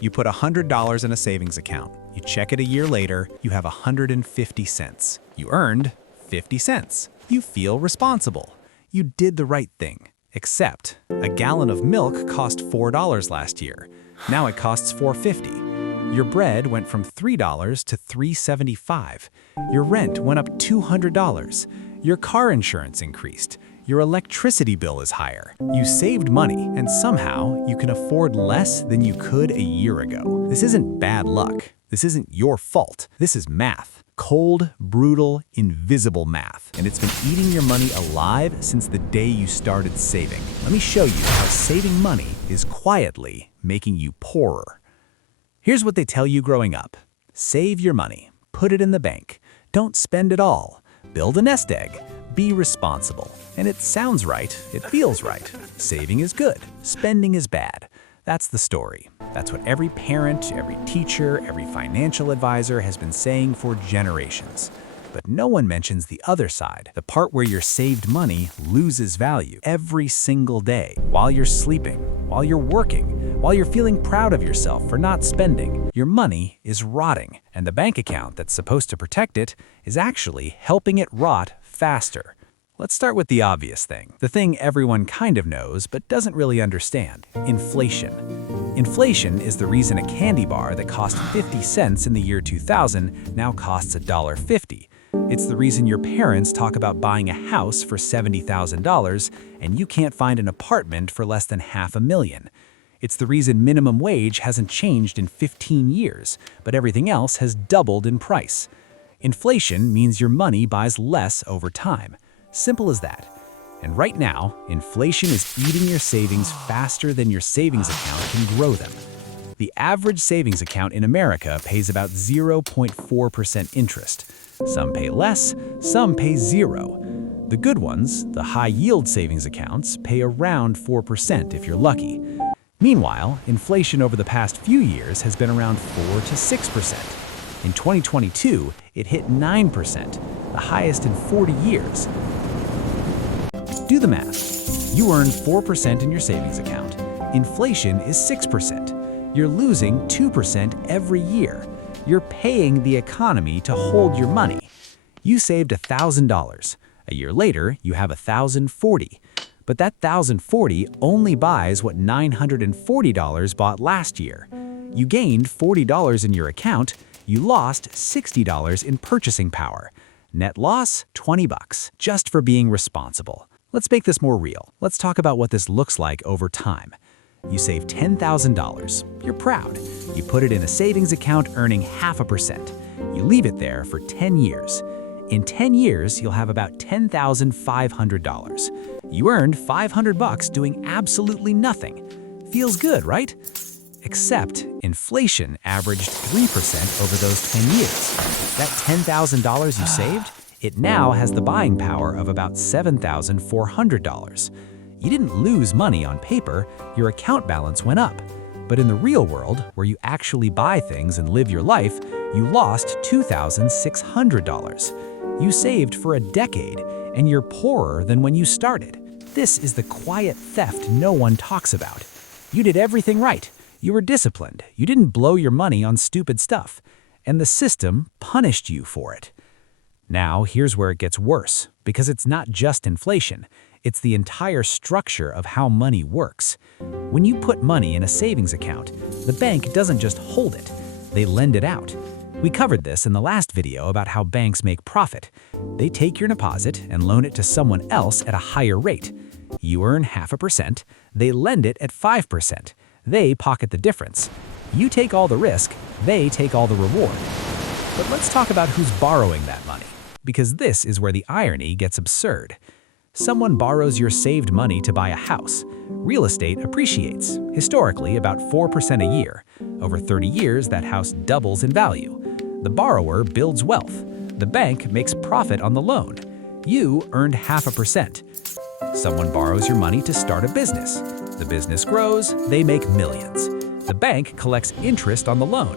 You put $100 in a savings account. You check it a year later, you have 150 cents. You earned 50 cents. You feel responsible. You did the right thing. Except, a gallon of milk cost $4 last year. Now it costs $4.50. Your bread went from $3 to $3.75. Your rent went up $200. Your car insurance increased. Your electricity bill is higher. You saved money, and somehow you can afford less than you could a year ago. This isn't bad luck. This isn't your fault. This is math. Cold, brutal, invisible math. And it's been eating your money alive since the day you started saving. Let me show you how saving money is quietly making you poorer. Here's what they tell you growing up. Save your money. Put it in the bank. Don't spend it all. Build a nest egg. Be responsible. And it sounds right. It feels right. Saving is good. Spending is bad. That's the story. That's what every parent, every teacher, every financial advisor has been saying for generations. But no one mentions the other side, the part where your saved money loses value every single day, while you're sleeping, while you're working, while you're feeling proud of yourself for not spending. Your money is rotting, and the bank account that's supposed to protect it is actually helping it rot faster. Let's start with the obvious thing, the thing everyone kind of knows but doesn't really understand: inflation. Inflation is the reason a candy bar that cost 50 cents in the year 2000 now costs $1.50. It's the reason your parents talk about buying a house for $70,000 and you can't find an apartment for less than $500,000. It's the reason minimum wage hasn't changed in 15 years, but everything else has doubled in price. Inflation means your money buys less over time. Simple as that. And right now, inflation is eating your savings faster than your savings account can grow them. The average savings account in America pays about 0.4% interest. Some pay less, some pay zero. The good ones, the high-yield savings accounts, pay around 4% if you're lucky. Meanwhile, inflation over the past few years has been around 4 to 6%. In 2022, it hit 9%, the highest in 40 years. Do the math. You earn 4% in your savings account. Inflation is 6%. You're losing 2% every year. You're paying the economy to hold your money. You saved $1,000. A year later, you have $1,040. But that $1,040 only buys what $940 bought last year. You gained $40 in your account. You lost $60 in purchasing power. Net loss, $20, just for being responsible. Let's make this more real. Let's talk about what this looks like over time. You save $10,000. You're proud. You put it in a savings account earning 0.5%. You leave it there for 10 years. In 10 years, you'll have about $10,500. You earned $500 doing absolutely nothing. Feels good, right? Except inflation averaged 3% over those 10 years. That $10,000 you saved, it now has the buying power of about $7,400. You didn't lose money on paper, your account balance went up. But in the real world, where you actually buy things and live your life, you lost $2,600. You saved for a decade, and you're poorer than when you started. This is the quiet theft no one talks about. You did everything right. You were disciplined. You didn't blow your money on stupid stuff. And the system punished you for it. Now, here's where it gets worse, because it's not just inflation. It's the entire structure of how money works. When you put money in a savings account, the bank doesn't just hold it, they lend it out. We covered this in the last video about how banks make profit. They take your deposit and loan it to someone else at a higher rate. You earn 0.5%, they lend it at 5%. They pocket the difference. You take all the risk, they take all the reward. But let's talk about who's borrowing that money, because this is where the irony gets absurd. Someone borrows your saved money to buy a house. Real estate appreciates, historically about 4% a year. Over 30 years, that house doubles in value. The borrower builds wealth. The bank makes profit on the loan. You earned 0.5%. Someone borrows your money to start a business. The business grows, they make millions. The bank collects interest on the loan.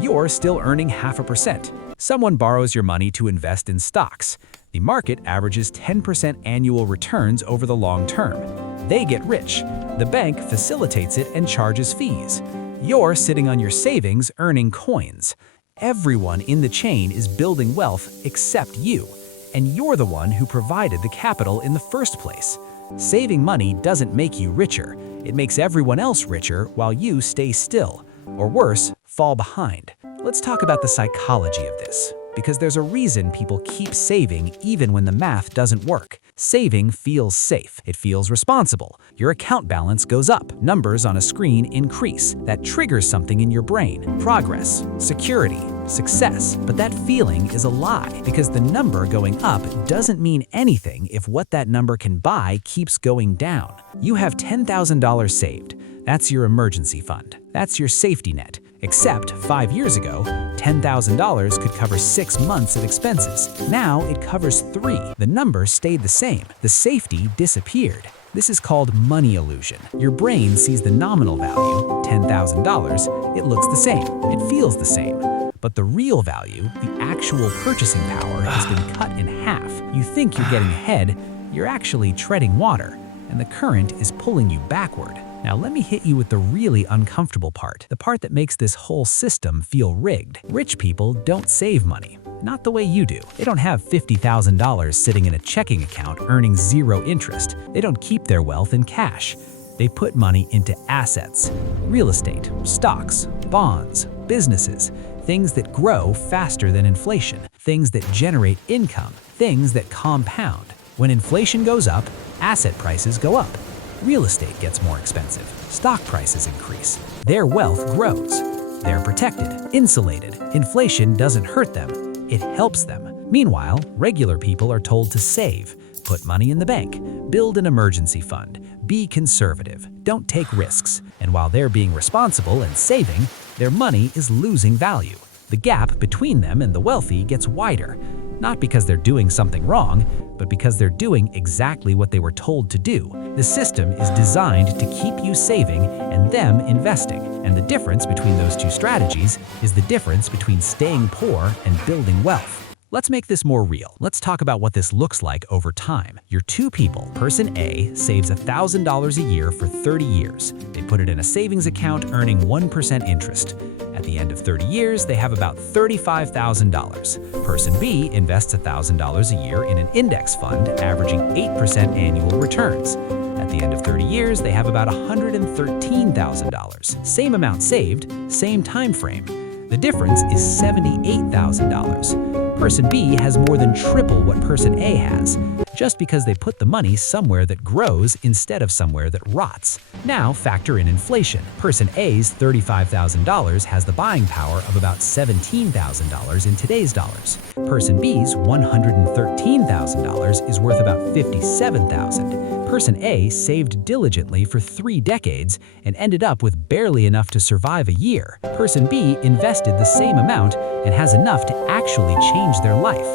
You're still earning 0.5%. Someone borrows your money to invest in stocks. The market averages 10% annual returns over the long term. They get rich. The bank facilitates it and charges fees. You're sitting on your savings earning coins. Everyone in the chain is building wealth except you, and you're the one who provided the capital in the first place. Saving money doesn't make you richer. It makes everyone else richer while you stay still, or worse, fall behind. Let's talk about the psychology of this, because there's a reason people keep saving even when the math doesn't work. Saving feels safe. It feels responsible. Your account balance goes up. Numbers on a screen increase. That triggers something in your brain. Progress, security, success. But that feeling is a lie, because the number going up doesn't mean anything if what that number can buy keeps going down. You have $10,000 saved. That's your emergency fund. That's your safety net. Except 5 years ago, $10,000 could cover 6 months of expenses. Now it covers 3. The number stayed the same. The safety disappeared. This is called money illusion. Your brain sees the nominal value, $10,000, it looks the same, it feels the same. But the real value, the actual purchasing power, has been cut in half. You think you're getting ahead, you're actually treading water, and the current is pulling you backward. Now let me hit you with the really uncomfortable part, the part that makes this whole system feel rigged. Rich people don't save money. Not the way you do. They don't have $50,000 sitting in a checking account earning 0 interest. They don't keep their wealth in cash. They put money into assets, real estate, stocks, bonds, businesses, things that grow faster than inflation, things that generate income, things that compound. When inflation goes up, asset prices go up. Real estate gets more expensive. Stock prices increase. Their wealth grows. They're protected, insulated. Inflation doesn't hurt them. It helps them. Meanwhile, regular people are told to save, put money in the bank, build an emergency fund, be conservative, don't take risks. And while they're being responsible and saving, their money is losing value. The gap between them and the wealthy gets wider. Not because they're doing something wrong, but because they're doing exactly what they were told to do. The system is designed to keep you saving and them investing. And the difference between those two strategies is the difference between staying poor and building wealth. Let's make this more real. Let's talk about what this looks like over time. You're 2 people. Person A saves $1,000 a year for 30 years. They put it in a savings account earning 1% interest. At the end of 30 years, they have about $35,000. Person B invests $1,000 a year in an index fund averaging 8% annual returns. At the end of 30 years, they have about $113,000. Same amount saved, same time frame. The difference is $78,000. Person B has more than triple what person A has, just because they put the money somewhere that grows instead of somewhere that rots. Now factor in inflation. Person A's $35,000 has the buying power of about $17,000 in today's dollars. Person B's $113,000 is worth about $57,000. Person A saved diligently for 3 decades and ended up with barely enough to survive a year. Person B invested the same amount and has enough to actually change their life.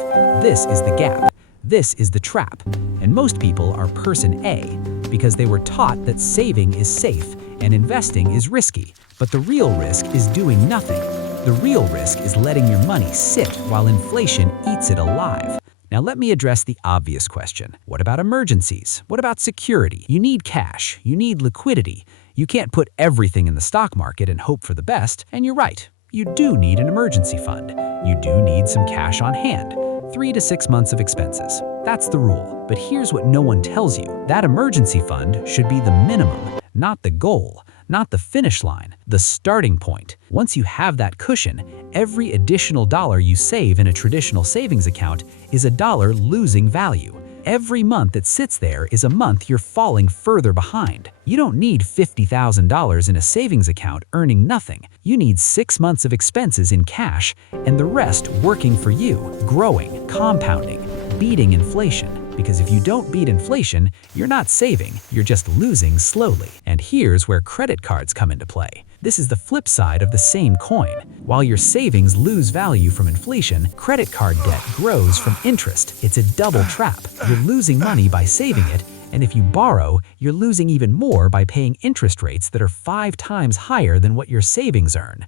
This is the gap. This is the trap. And most people are person A because they were taught that saving is safe and investing is risky. But the real risk is doing nothing. The real risk is letting your money sit while inflation eats it alive. Now let me address the obvious question. What about emergencies? What about security? You need cash. You need liquidity. You can't put everything in the stock market and hope for the best. And you're right. You do need an emergency fund. You do need some cash on hand. 3 to 6 months of expenses. That's the rule. But here's what no one tells you. That emergency fund should be the minimum, not the goal, not the finish line, the starting point. Once you have that cushion, every additional dollar you save in a traditional savings account is a dollar losing value. Every month that sits there is a month you're falling further behind. You don't need $50,000 in a savings account earning nothing. You need 6 months of expenses in cash and the rest working for you, growing, compounding, beating inflation. Because if you don't beat inflation, you're not saving, you're just losing slowly. And here's where credit cards come into play. This is the flip side of the same coin. While your savings lose value from inflation, credit card debt grows from interest. It's a double trap. You're losing money by saving it, and if you borrow, you're losing even more by paying interest rates that are 5 times higher than what your savings earn.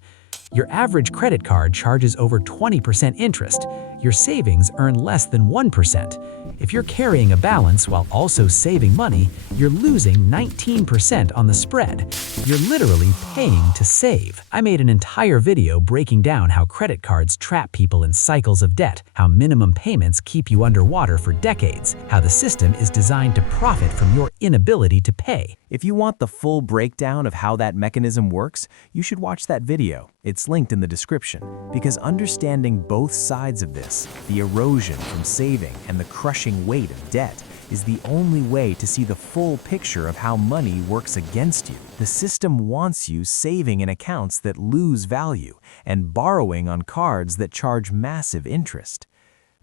Your average credit card charges over 20% interest. Your savings earn less than 1%. If you're carrying a balance while also saving money, you're losing 19% on the spread. You're literally paying to save. I made an entire video breaking down how credit cards trap people in cycles of debt, how minimum payments keep you underwater for decades, how the system is designed to profit from your inability to pay. If you want the full breakdown of how that mechanism works, you should watch that video. It's linked in the description. Because understanding both sides of this, the erosion from saving and the crushing weight of debt, is the only way to see the full picture of how money works against you. The system wants you saving in accounts that lose value and borrowing on cards that charge massive interest.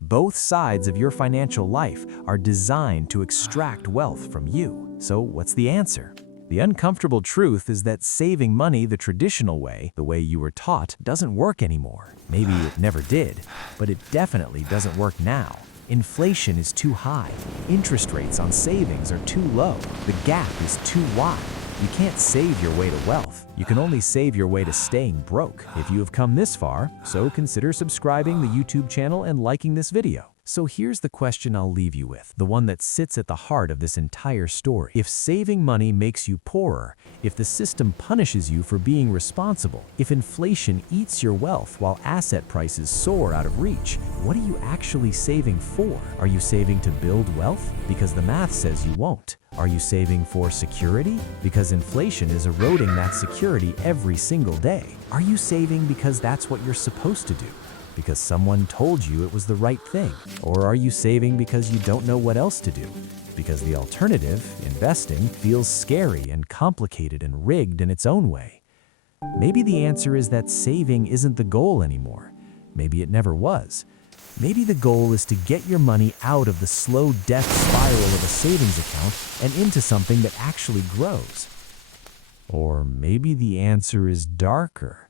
Both sides of your financial life are designed to extract wealth from you. So what's the answer? The uncomfortable truth is that saving money the traditional way, the way you were taught, doesn't work anymore. Maybe it never did, but it definitely doesn't work now. Inflation is too high. Interest rates on savings are too low. The gap is too wide. You can't save your way to wealth. You can only save your way to staying broke. If you have come this far, so consider subscribing the YouTube channel and liking this video. So here's the question I'll leave you with, the one that sits at the heart of this entire story. If saving money makes you poorer, if the system punishes you for being responsible, if inflation eats your wealth while asset prices soar out of reach, what are you actually saving for? Are you saving to build wealth? Because the math says you won't. Are you saving for security? Because inflation is eroding that security every single day. Are you saving because that's what you're supposed to do? Because someone told you it was the right thing? Or are you saving because you don't know what else to do? Because the alternative, investing, feels scary and complicated and rigged in its own way. Maybe the answer is that saving isn't the goal anymore. Maybe it never was. Maybe the goal is to get your money out of the slow death spiral of a savings account and into something that actually grows. Or maybe the answer is darker.